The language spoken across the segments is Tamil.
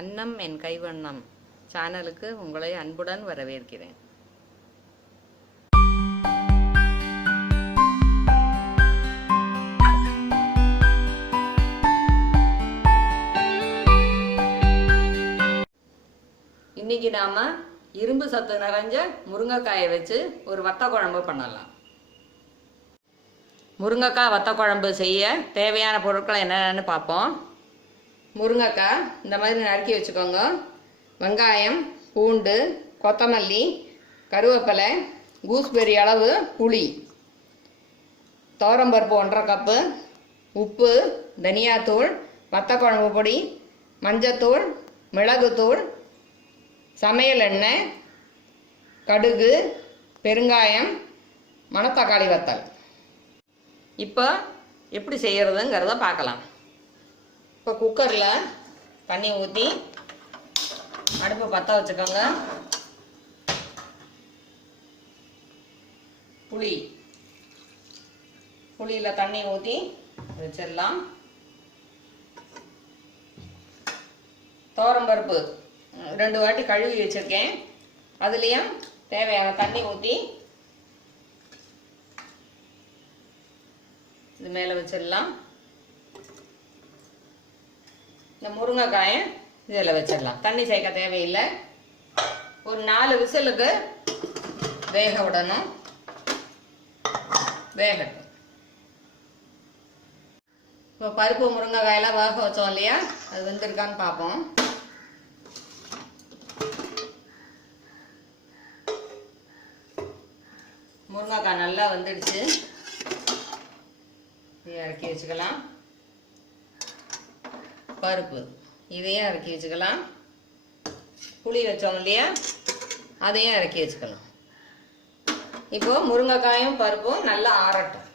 அன்னம் என் கைவண்ணம். சேனலுக்கு உங்களை அன்புடன் வரவேற்கிறேன். இன்னைக்கு நாம இரும்பு சத்து நிறைஞ்ச முருங்கைக்காயை வச்சு ஒரு வத்த குழம்பு பண்ணலாம். முருங்கைக்காய் வத்த குழம்பு செய்ய தேவையான பொருட்களை என்னென்னு பார்ப்போம். முருங்கைக்காய் இந்த மாதிரி நறுக்கி வச்சுக்கோங்க. வெங்காயம் பூண்டு கொத்தமல்லி கருவேப்பிலை கூஸ்பெரி அளவு புளி. தோரம்பருப்பு ஒன்றரை கப்பு உப்பு தனியாத்தூள் வத்தக்குழம்பு பொடி மஞ்சத்தூள் மிளகுத்தூள் சமையல் எண்ணெய் கடுகு பெருங்காயம் மணத்தக்காளி வத்தல். இப்போ எப்படி செய்கிறதுங்கிறத பார்க்கலாம். இப்போ குக்கரில் தண்ணி ஊற்றி அடுப்பு பற்ற வச்சுக்கோங்க. புளி. புளியில் தண்ணி ஊற்றி வச்சிடலாம். பருப்பு. ரெண்டு வாட்டி கழுவி வச்சுருக்கேன். அதுலேயும் தேவையான தண்ணி ஊற்றி இது மேலே வச்சிடலாம். இந்த முருங்கைக்காயை இதில் வச்சிடலாம். தண்ணி சேர்க்க தேவையில்லை. ஒரு நாலு விசிலுக்கு வேக விடணும். வேகட்டும். இப்போ பருப்பு முருங்கைக்காயெல்லாம் வேக வச்சோம் இல்லையா? அது வெந்திருக்கான்னு பார்ப்போம். முருங்கைக்காய் நல்லா வந்துடுச்சு. இறக்கி வச்சுக்கலாம். பருப்பு. இதையும் இறக்கி வச்சுக்கலாம். புளி வச்சோம் இல்லையா? அதையும் இறக்கி வச்சுக்கலாம். இப்போ முருங்கைக்காயும் பருப்பும் நல்லா ஆறட்டும்.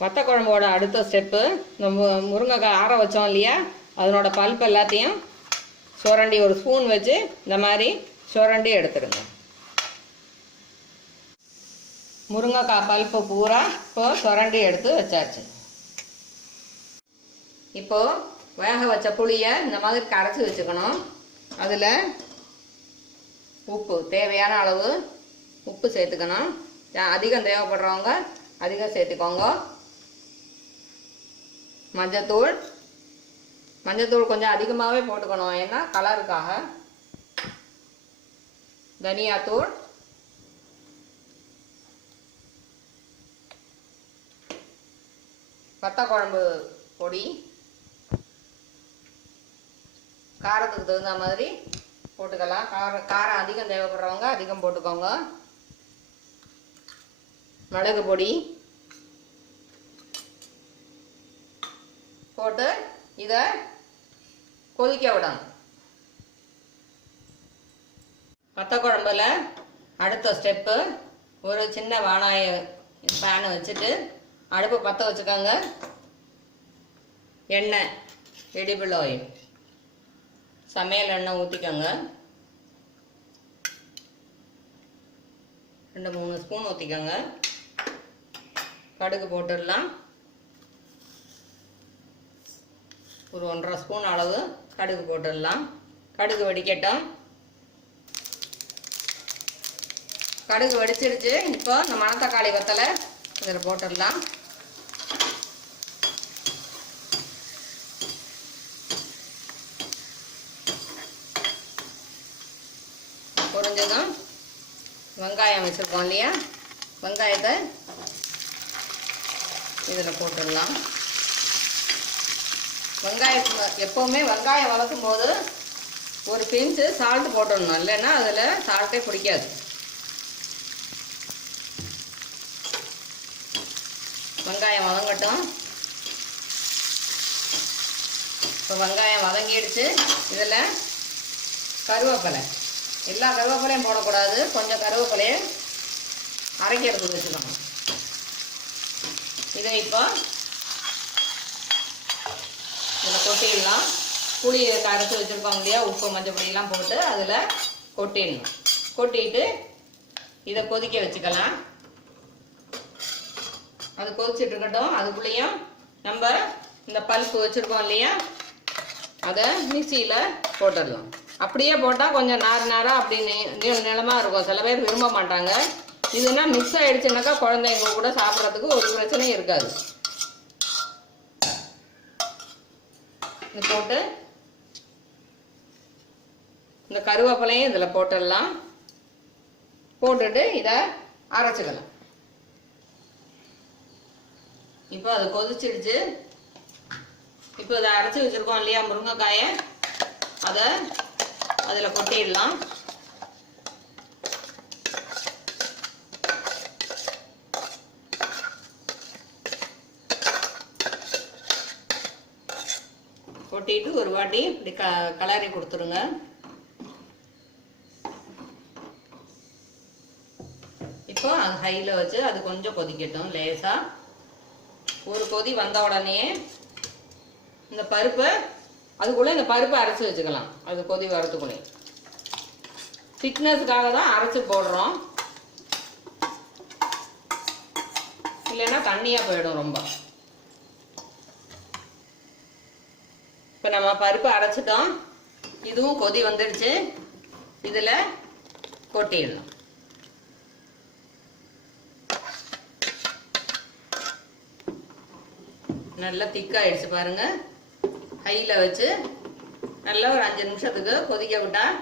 வத்த குழம்போட அடுத்த ஸ்டெப்பு நம்ம முருங்கைக்காய் ஆற வச்சோம் இல்லையா? அதனோட பல்ப் எல்லாத்தையும் சுரண்டி ஒரு ஸ்பூன் வச்சு இந்த மாதிரி சுரண்டி எடுத்துடுங்க. முருங்கைக்காய் பல்ப்பு பூரா இப்போ சுரண்டி எடுத்து வச்சாச்சு. இப்போ வேக வச்ச புளியை இந்த மாதிரி கரைச்சி வச்சுக்கணும். அதில் உப்பு தேவையான அளவு உப்பு சேர்த்துக்கணும். அதிகம் தேவைப்படுறவங்க அதிகம் சேர்த்துக்கோங்க. மஞ்சத்தூள் மஞ்சத்தூள் கொஞ்சம் அதிகமாகவே போட்டுக்கணும். ஏன்னா கலருக்காக. தனியாத்தூள். வத்த குழம்பு பொடி. காரத்துக்கு தகுந்த மாதிரி போட்டுக்கலாம். காரம் காரம் அதிகம் தேவைப்படுறவங்க அதிகம் போட்டுக்கோங்க. மிளகு பொடி போட்டு இதை கொதிக்க விடணும். வத்த குழம்புல அடுத்த ஸ்டெப்பு ஒரு சின்ன வானாய பேனை வச்சுட்டு அடுப்பு பற்ற வச்சுக்கோங்க. எண்ணெய் எடிபிள் ஆயில் சமையல் எண்ணெய் ஊற்றிக்கோங்க ரெண்டு மூணு ஸ்பூன் ஊற்றிக்கோங்க கடுகு போட்டுடலாம். ஒரு ஒன்றரை ஸ்பூன் அளவு கடுகு போட்டுடலாம். கடுகு வடிக்கட்டும். கடுகு வடிச்சிருச்சு இப்போ இந்த மணத்தக்காளி வத்தலை இதில் போட்டுடலாம். கொஞ்சம் வெங்காயம் வச்சுருக்கோம் இல்லையா? வெங்காயத்தை இதில் போட்டுடலாம். வெங்காயம் எப்போவுமே வெங்காயம் வளர்க்கும் போது ஒரு பிஞ்சு சால்ட்டு போட்டுடணும். இல்லைன்னா அதில் சால்ட்டே பிடிக்காது. வெங்காயம் வதங்கட்டும். இப்போ வெங்காயம் வதங்கிடுச்சு. இதில் கருவேப்பிலை. எல்லா கருவேப்பிலையும் போடக்கூடாது. கொஞ்சம் கருவேப்பிலையை அரைக்கிறது வச்சுக்கணும். இதை இப்போ இதில் கொட்டிடலாம். புளி கரைச்சி வச்சுருக்கோம் இல்லையா? உப்பு மஞ்சள் பொடியெல்லாம் போட்டு அதில் கொட்டிடணும். கொட்டிட்டு இதை கொதிக்க வச்சுக்கலாம். அது கொதிச்சுட்டு இருக்கட்டும். அதுக்குள்ளேயும் நம்ம இந்த பல்ப்பு வச்சுருக்கோம் இல்லையா? அதை மிக்சியில் போட்டுடலாம். அப்படியே போட்டால் கொஞ்சம் நார் நாராக அப்படி நி- நீ- நிலமாக இருக்கும். சில பேர் விரும்ப மாட்டாங்க. இதுனா மிக்ஸ் ஆகிடுச்சுனாக்கா குழந்தைங்க கூட சாப்பிட்றதுக்கு ஒரு பிரச்சனையும் இருக்காது. இது போட்டு இந்த கருவேப்பிலையும் இதில் போட்டுடலாம். போட்டுட்டு இதை அரைச்சிக்கலாம். இப்போ அது கொதிச்சிடுச்சு. இப்போ இதை அரைச்சி வச்சுருக்கோம் இல்லையா முருங்கைக்காயை? அதை அதில் கொட்டிடலாம். கொட்டிட்டு ஒரு வாட்டி இப்படி க கலரி கொடுத்துருங்க. இப்போ அது ஹையில் வச்சு அது கொஞ்சம் கொதிக்கட்டும் லேசாக ஒரு கொதி வந்த உடனே இந்த பருப்பை அதுக்குள்ளே இந்த பருப்பை அரைச்சி வச்சுக்கலாம். அது கொதி வரத்துக்குள்ளே. திக்னஸுக்காக தான் அரைச்சி போடுறோம். இல்லைன்னா தண்ணியாக போயிடும் ரொம்ப. இப்போ நம்ம பருப்பு அரைச்சிட்டோம். இதுவும் கொதி வந்துடுச்சு இதில் கொட்டிடலாம். நல்லா திக்காயிடுச்சு பாருங்க. ஹையில் வச்சு நல்லா ஒரு அஞ்சு நிமிஷத்துக்கு கொதிக்க விட்டால்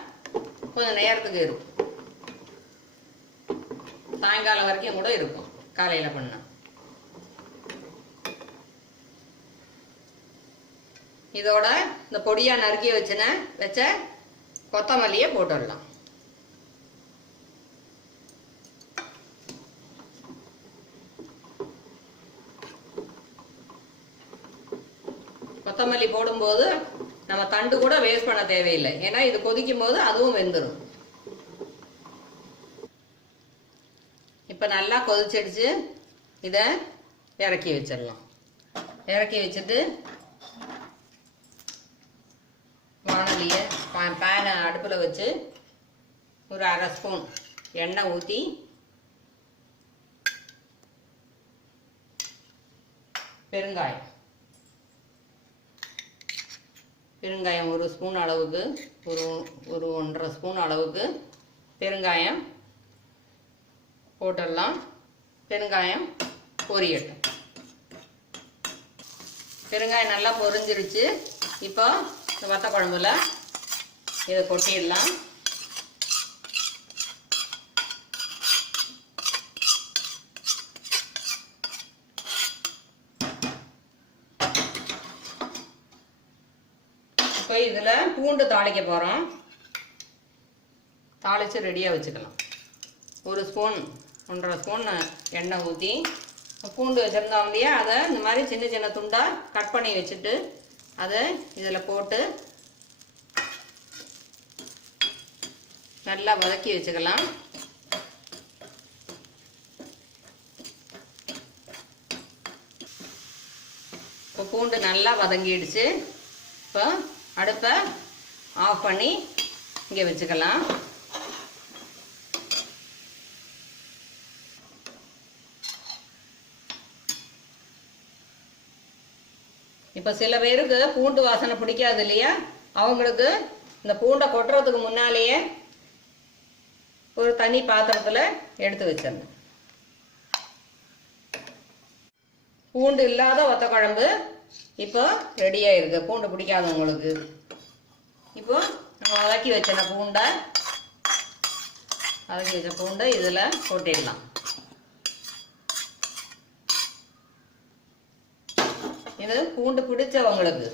கொஞ்சம் நேரத்துக்கு இருக்கும் சாயங்காலம் வரைக்கும் கூட இருக்கும் காலையில் பண்ணால் இதோட இந்த பொடியாக நறுக்கி வச்சுன வச்ச கொத்தமல்லியை போட்டுடலாம். கொத்தமல்லி போடும்போது நம்ம தண்டு கூட வேஸ்ட் பண்ண தேவையில்லை. ஏன்னா இது கொதிக்கும் போது அதுவும் வெந்துடும் இப்போ நல்லா கொதிச்சிடுச்சு. இதை இறக்கி வச்சிடலாம். இறக்கி வச்சுட்டு வானலியை பேனை அடுப்பில் வச்சு ஒரு அரை ஸ்பூன் எண்ணெய் ஊற்றி பெருங்காயம். பெருங்காயம் ஒரு ஸ்பூன் அளவுக்கு ஒரு ஒரு ஒன்றரை ஸ்பூன் அளவுக்கு பெருங்காயம் போட்டுடலாம். பெருங்காயம் பொரியட்டும். பெருங்காயம் நல்லா பொரிஞ்சிருச்சு. இப்போ இந்த வத்த குழம்புல இதை கொட்டிடலாம். இப்போ இதில் பூண்டு தாளிக்க போகிறோம் தாளித்து ரெடியாக வச்சுக்கலாம். ஒரு ஸ்பூன் ஒன்றரை ஸ்பூன் எண்ணெய் ஊற்றி பூண்டு வச்சுருந்தோம் இல்லையா? அதை இந்த மாதிரி சின்ன சின்ன துண்டாக கட் பண்ணி வச்சுட்டு அதை இதில் போட்டு நல்லா வதக்கி வச்சுக்கலாம். இப்போ பூண்டு நல்லா வதங்கிடுச்சு. இப்போ அடுப்பை ஆஃப் பண்ணி இங்கே வச்சுக்கலாம். இப்போ சில பேருக்கு பூண்டு வாசனை பிடிக்காது இல்லையா? அவங்களுக்கு இந்த பூண்டை கொட்டுறதுக்கு முன்னாலேயே ஒரு தனி பாத்திரத்தில் எடுத்து வச்சிடணும். பூண்டு இல்லாத ஒத்த குழம்பு இப்போ ரெடியாக இருக்கு பூண்டு பிடிக்காதவங்களுக்கு இப்போ நம்ம வதக்கி வச்ச பூண்டை வதக்கி வச்ச பூண்டை இதில் போட்டிடலாம் இது பூண்டு பிடிச்சவங்களுக்கு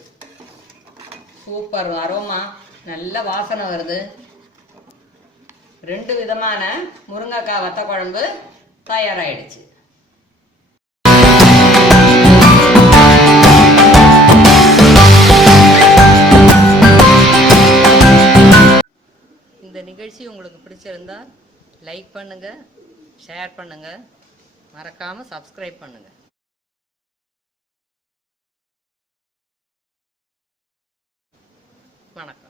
சூப்பர். அரோமா நல்ல வாசனை வருது. ரெண்டு விதமான முருங்கைக்காய் வத்த குழம்பு தயாராகிடுச்சு நிகழ்ச்சி உங்களுக்கு பிடிச்சிருந்தா லைக் பண்ணுங்கள் ஷேர் பண்ணுங்கள் மறக்காமல் சப்ஸ்கிரைப் பண்ணுங்கள் வணக்கம்.